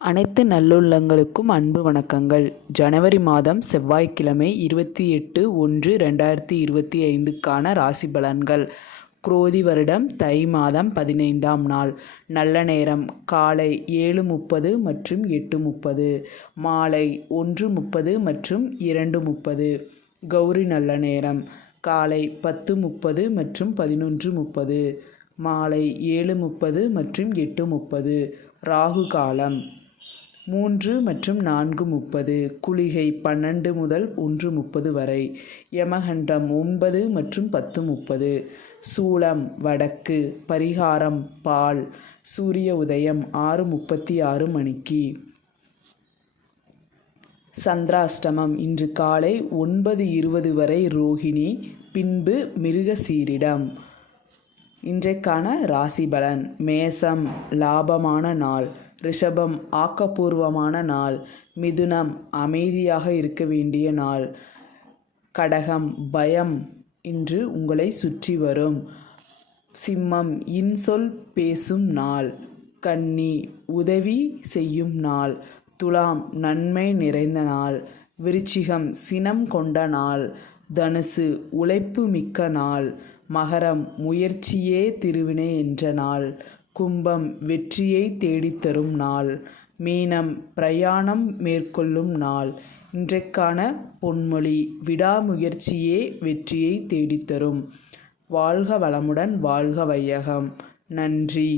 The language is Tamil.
அனைத்து நல்லுள்ளங்களுக்கும் அன்பு வணக்கங்கள். ஜனவரி மாதம் செவ்வாய்க்கிழமை 28/1/2025க்கான ராசி பலன்கள். குரோதி வருடம் தை மாதம் 15ஆம் நாள். நல்ல நேரம் காலை 7:30 மற்றும் 8:30, மாலை 1:30 மற்றும் 2:30. கௌரி நல்ல நேரம் காலை 10:30 மற்றும் 11:30, மாலை 7:30 மற்றும் 8:30. ராகு காலம் 3 மற்றும் 4:30, குளிகை 12 முதல் 1:30 வரை, யமகண்டம் 9 மற்றும் 10:30, சூலம் வடக்கு, பரிகாரம் பால், சூரிய உதயம் 6:36 மணிக்கு. சந்திராஷ்டமம் இன்று காலை 9:20 வரை ரோகிணி, பின்பு மிருகசீரிடம். இன்றைக்கான ராசி பலன். மேசம் லாபமான நாள், ரிஷபம் ஆக்கப்பூர்வமான நாள், மிதுனம் அமைதியாக இருக்க வேண்டிய நாள், கடகம் பயம் இன்று உங்களை சுற்றி வரும், சிம்மம் இன்சொல் பேசும் நாள், கன்னி உதவி செய்யும் நாள், துலாம் நன்மை நிறைந்த நாள், விருச்சிகம் சினம் கொண்ட நாள், தனுசு உழைப்பு மிக்க நாள், மகரம் முயற்சியே திருவினை என்ற நாள், கும்பம் வெற்றியை தேடித்தரும் நாள், மீனம் பிரயாணம் மேற்கொள்ளும் நாள். இன்றைக்கான பொன்மொழி: விடாமுயற்சியே வெற்றியை தேடித்தரும். வாழ்க வளமுடன், வாழ்க வையகம். நன்றி.